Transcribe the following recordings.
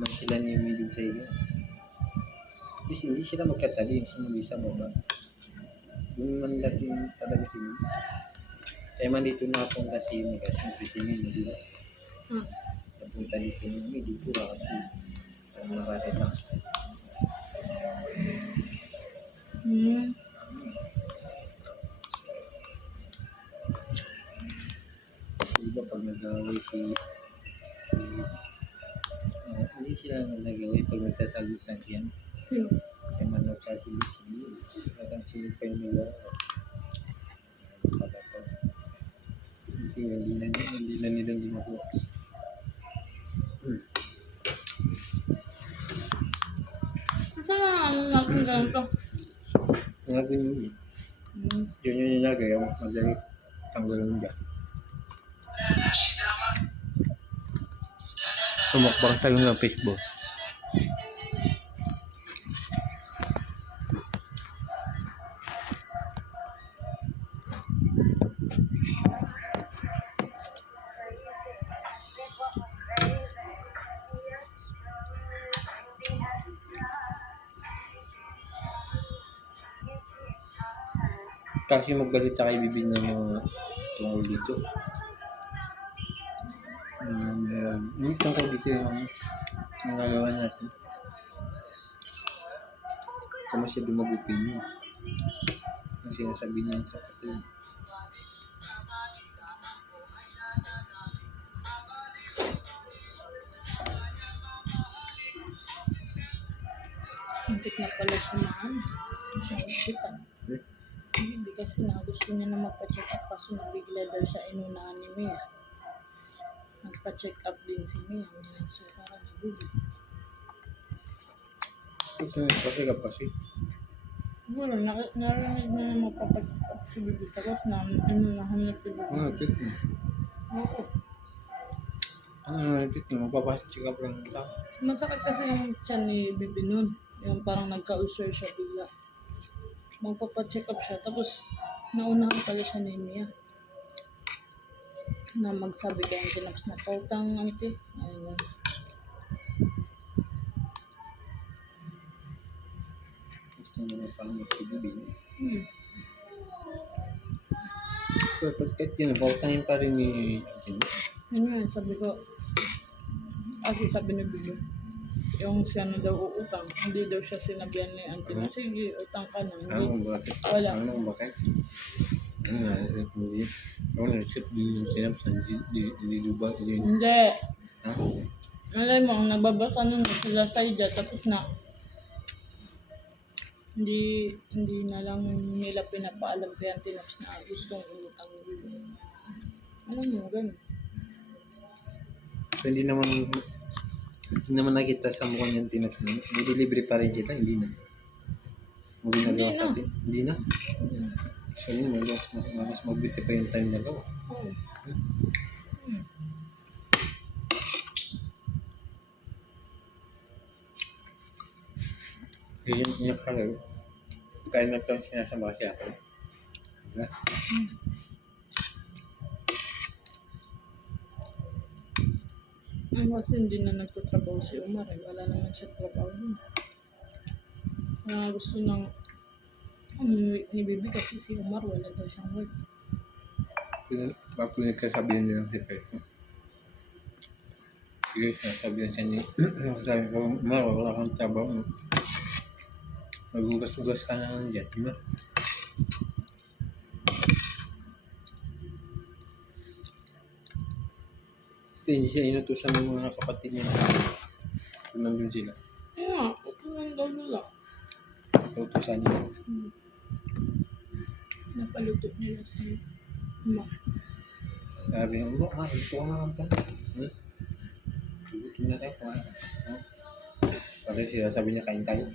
Mas sila ni Emilio sa iyo. Hindi sila magkatabi yung sinuli sa baba. Yung manlating talaga si Emilio. Kaya man dito napunta si Emilio kasi si Emilio, di ba? Napunta dito ni Emilio dito kasi nakarelax ka. Diba pag nag-away hindi sila nag-away pag nagsasagutan siya. Sino? Kaya man siya si Parang sino pa yung nila. Hindi na nilang ginagawa. Ano natin ganito? Nga din yun. Yun yung nilagay. Madali tanggalin dyan. Tumakbang tayo ng Facebook. Kasi magbalita kay Bibin ng mga tungkol dito. Tungkol dito yung nagagawa natin. Kung siya dumagupin yun. Ang sinasabi niya sa kapatid. Hintik na pala siya maan. Hintikan. Hindi kasi gusto niya na magpa-check up kaso nabigla daw siya inunahan ni Mia. Nagpa-check up din si Mia. So parang nabigla. Ito yung kasi. Siguro, narinig na na magpa-check up si Bibi. Tapos na inunahan na si Bibi. Tit mo. Oo. Tit mo. Magpapacheck up lang sa. Masakit kasi yung tiyan ni Bibi nun. Yung parang nagka-ulcer siya bigla. Magpapacheck up siya. Tapos, naunahan pala siya ni Mia. Na magsabi kayang tinaps na pautang, auntie. Ayun. Gusto niya na parang si Bibin. Pero pagkat yun, pautangin pa rin ni Jimmy. Yun nga, sabi ko. Kasi sabi ni Bibi. Yung siya na daw uutang, hindi daw siya sinabihan ni auntie na sige, utang ka na. Bakit? Wala. Bakit? Hindi. Ako na-receipt din yung sinaps na hindi ba? Hindi. Ha? Malay mo, ang nagbabasa nun sila sa ida, tapos na hindi na lang nila pinapaalam kay auntie Naps na gustong umutang nila. Alam mo, ganun. So, hindi naman nakita sa mukha niyang tinaps na. Hindi libre pa rin sila, hindi na. Hindi nagawa sa atin. Hindi na. Actually, mas mabuti pa yung time na gawa. Oo. Yun yung pala. Kaya na ito sinasama siya ako. Diba? Kasi hindi na nagtatrabaho si Umar. Wala naman siya trabaho nun. Gusto ng ni Bibi kasi si Umar wala daw siyang work. Bago nagkasabihan niya ng secret mo. Sige, sabihan siya niya. Sabi ko, wala kang trabaho. Magugas-ugas ka na lang dyan, diba? Kasi hindi siya inutusan ng mga kapatid niya. Kung nandun sila. Ito lang daw nila. Inutusan niya. Napaluto nila si Umar. Sabi niya, ito ka naman tayo. Gutom na tayo. Kasi sila sabi niya, kain tayo.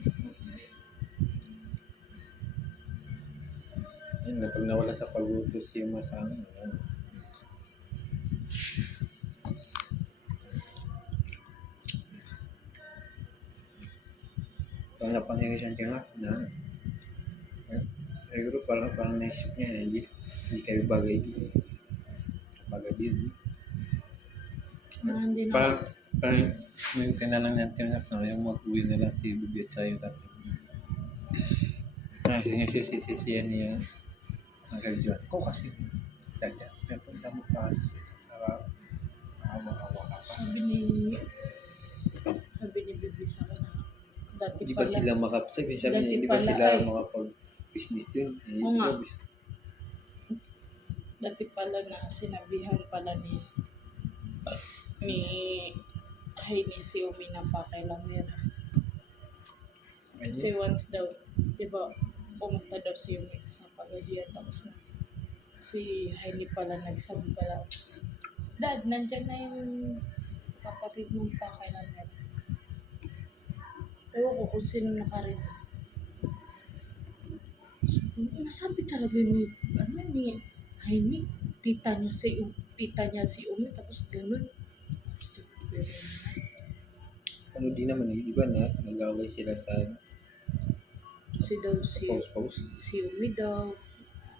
Yun, pag nawala sa pag-utos yung masama. Pag napangyari siyang tinga, siguro parang naisip niya, hindi kayo bagay dito. Bagay dito. Hindi na. Parang yung kinalang natin na yung mag-uwi na lang si Bibi at saka yung tatay. Sinisisiyan niya ang kagyan. Ko kasi, dada, may punta mo pa kasi. Awa-awa ka pa. Sabi ni Bibi sa akin na dati Di ba pala, sila sabi Dati niya, di ba pala sila ay- makapag-business dun? Eh, Oo nga. di ba, dati pala na sinabihan pala ni Haini si Umi ng pakilamera. Kasi once daw, di ba, pumunta daw si Umi sa Pagadia, tapos na si Haini pala nagsabi pala, Dad, nandyan na yung kapatid mong pakilamera. Ewan ko kung sino nakarinig. Nasabi talaga ni Haini, tita niya si Umi, tapos ganun. ano din naman eh, di ba na, nag-away sila sa Kasi daw post-post. si Umi daw,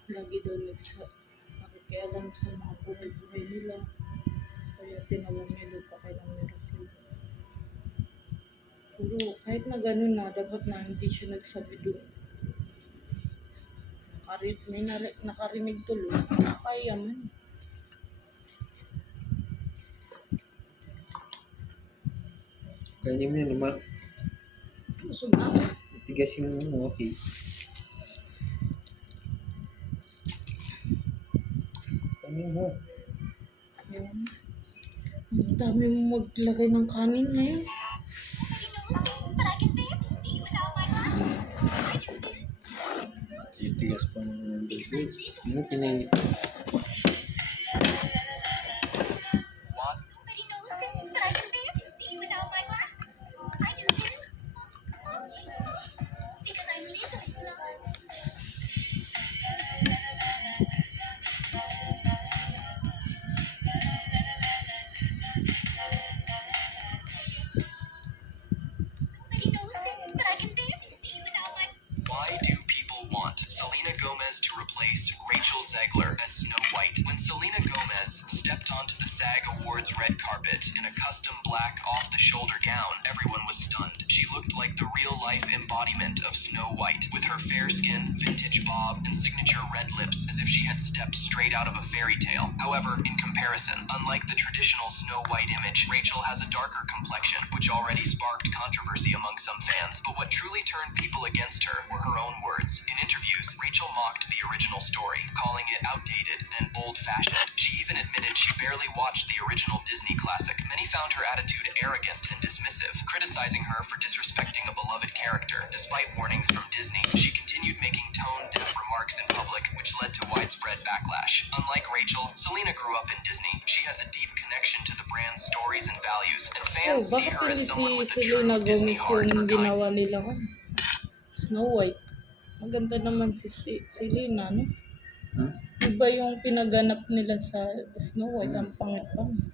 lagi daw nakikialam sa mga buhay-buhay nila. Kaya tinawag niya daw pa kailang meron sila. Pero kahit na ganun na, dapat na hindi siya nagsabi doon. Nakarinig tuloy, nakayaman. Kaya niyo yan, Busog na. tigas yung okay. Kaya mo. Ayun. Ang dami mo maglagay ng kanin ngayon. Tigas pa ng burger. Yung pinay. Nobody knows this, but I can barely see without my glasses. I do this because I'm legally blind. Nobody knows this, but I can barely see without my. Why do people want Selena Gomez to replace Rachel Zegler as Snow White? When Selena Gomez stepped onto the SAG Awards red carpet in a custom black off-the-shoulder gown, everyone was stunned. She looked like the real-life embodiment of Snow White, with her fair skin, vintage bob, and signature red lips, as if she had stepped straight out of a fairy tale. However, in comparison, unlike the traditional Snow White image, Rachel has a darker complexion, which already sparked controversy among some fans. But what truly turned people against her were her own words. In interviews, Rachel mocked the original story, calling it outdated and old-fashioned. She even admitted she barely watched the original Disney classic. Many found her attitude arrogant and dismissive, criticizing her for disrespecting a beloved character. Despite warnings from Disney, she continued making tone-deaf remarks in public, which led to widespread backlash. Unlike Rachel, Selena grew up in Disney. She has a deep connection to the brand's stories and values, and fans see Bakit her as hindi someone si with a true Selena Disney Gomez heart or yung kind. ginawa nila Snow White? Maganda naman si Selena, no? Iba yung pinaganap nila sa Snow White, ang pangit-pangit.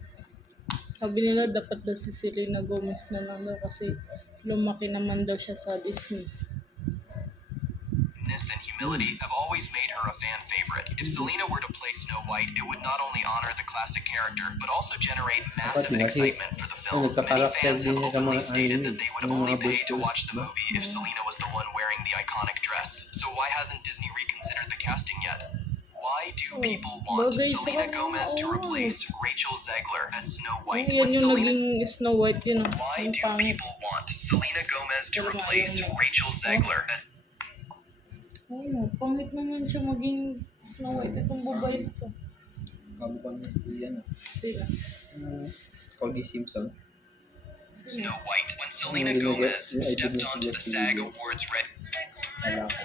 Sabi nila dapat daw si Selena Gomez na lang daw kasi lumaki naman daw siya sa Disney. And humility have always made her a fan favorite. If Selena were to play Snow White, it would not only honor the classic character, but also generate massive excitement for the film. Many fans have openly stated that they would only pay to watch the movie if Selena was the one wearing the iconic dress. So why hasn't Disney reconsidered the casting yet? Why do people want Selena Gomez to replace Rachel Zegler as Snow White? Yan yung naging Snow White yun. Why Ang do pangit. people want Selena Gomez to replace Rachel Zegler as Ayun, pangit naman siya maging Snow White. Itong babae ito. Kamukha niya si Sila. Cody Simpson. Snow White when Selena Gomez stepped onto the SAG Awards red. Lalaki.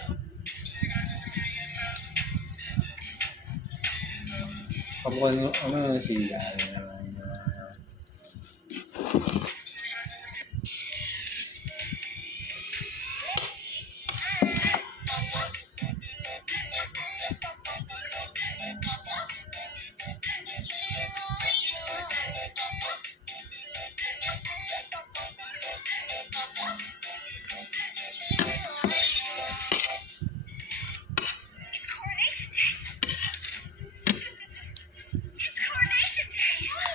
Kamukha niya, si It's Coronation Day.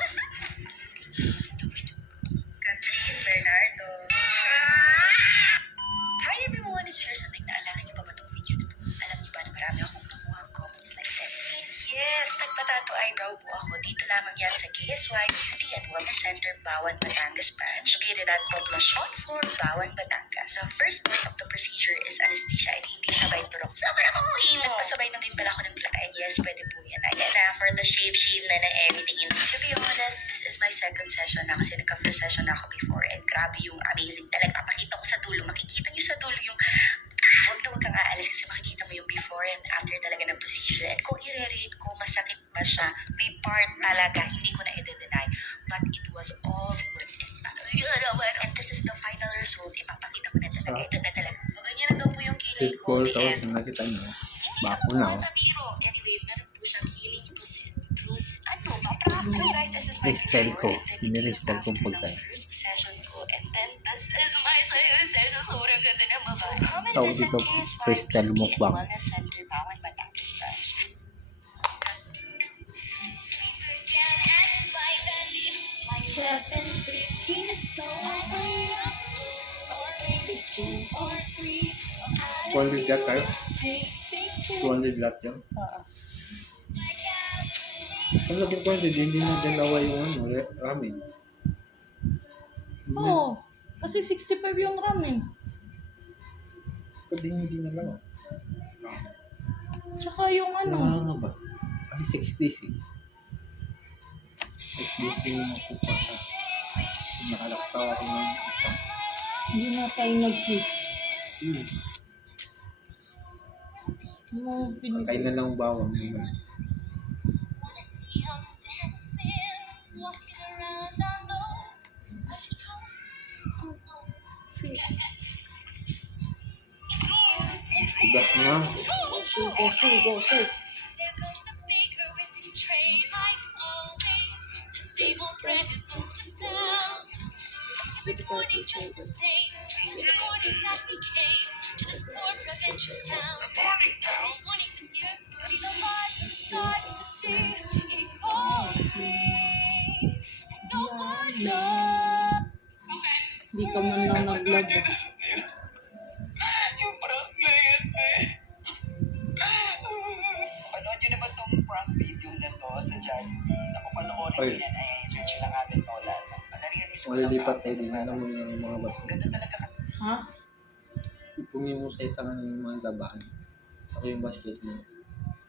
Trinidad Poblacion for Bawan, Batangas. The first part of the procedure is anesthesia at hindi siya by turok. Sobrang uwi mo! Nagpasabay na din pala ako ng blood and yes, pwede po yan. Ayan na, for the shave na everything. And to be honest, this is my second session na kasi nagka-first session ako before and grabe yung amazing. Talagang papakita ko sa dulo. Makikita niyo sa dulo yung huwag kang aalis kasi makikita mo yung before and after talaga ng procedure. And kung i-rate ko, masakit ba siya? May part talaga, hindi ko na i-deny. But it was all worth it. And this is the final result. Ipapakita ko na talaga. Ito na talaga. So, ganyan na daw po yung kilay Please ko. call, The tapos end. nakita niyo. Hindi Bako na na, po oh. biro. Anyways, meron po siyang healing plus ano ba? So guys, this is my Restel ko. before and then Binirestel ito kong yung pagkain. after ng first session ko. And then, this is my second session. Sobrang ganda na mga. So, come and Tawag visit dito, KSY Restel Beauty and Mukbang. Wellness Center, Bawan, Batangas branch. Quality lahat tayo. 200 lahat yan. Oo. Kung laging quantity, hindi na dalawa yung ano, ramen. Oo. Kasi 65 yung ramen. Pwede hindi na lang. Tsaka yung ano. Ano nga ba? Kasi 6 days eh. 6 days yung magpupasa. Nakalaktaw ako ng isang. Hindi na tayo nag-kiss. Mo Kaya na lang bawang. Ugat nga. Sugo. There goes the baker with his tray, like always. The same old bread and roast to sound. Every morning just the same. Since the morning that we came to this poor provincial town. Morning, monsieur. We the light starting to see. He calls me. And no one knows. Hindi ka man lang nag-love. Yung prank client eh. Panood nyo naman tong prank video na to sa Jollibee. Naku, panoorin nyo Ay. yan. Ay, search nyo lang agad Nola. Nare-realize ko lang Malilipat tayo agad din. na Alam mo yung mga basta. Ganun talaga ka. Ha? Ipungin mo sa isang ano yung mga labaan. Ako yung basket mo.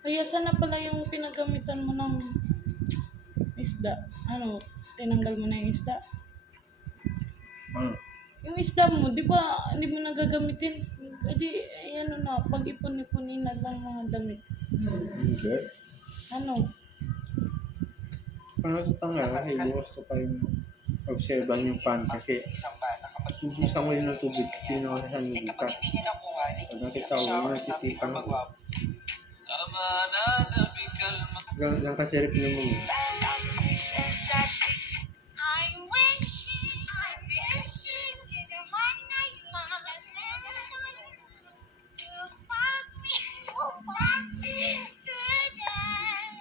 Kaya sana pala yung pinagamitan mo ng isda. Ano, tinanggal mo na yung isda. Ano? Yung isda mo, di ba, hindi mo nagagamitin? Edi, ano na, pag-ipon-iponin na lang mga damit. Hindi. Ano? Paano sa tanga? Kasi bukas ko pa yung observan yung pan kasi Isang bata kapag subusan mo yun ng tubig. Tinawa sa Eh, nilita. kapag hindi niya nakuha, Pag nakita ko, yung nasitipan ako. Yung kasirip niya mo. I'm wishing to the one night love. To fuck me to death.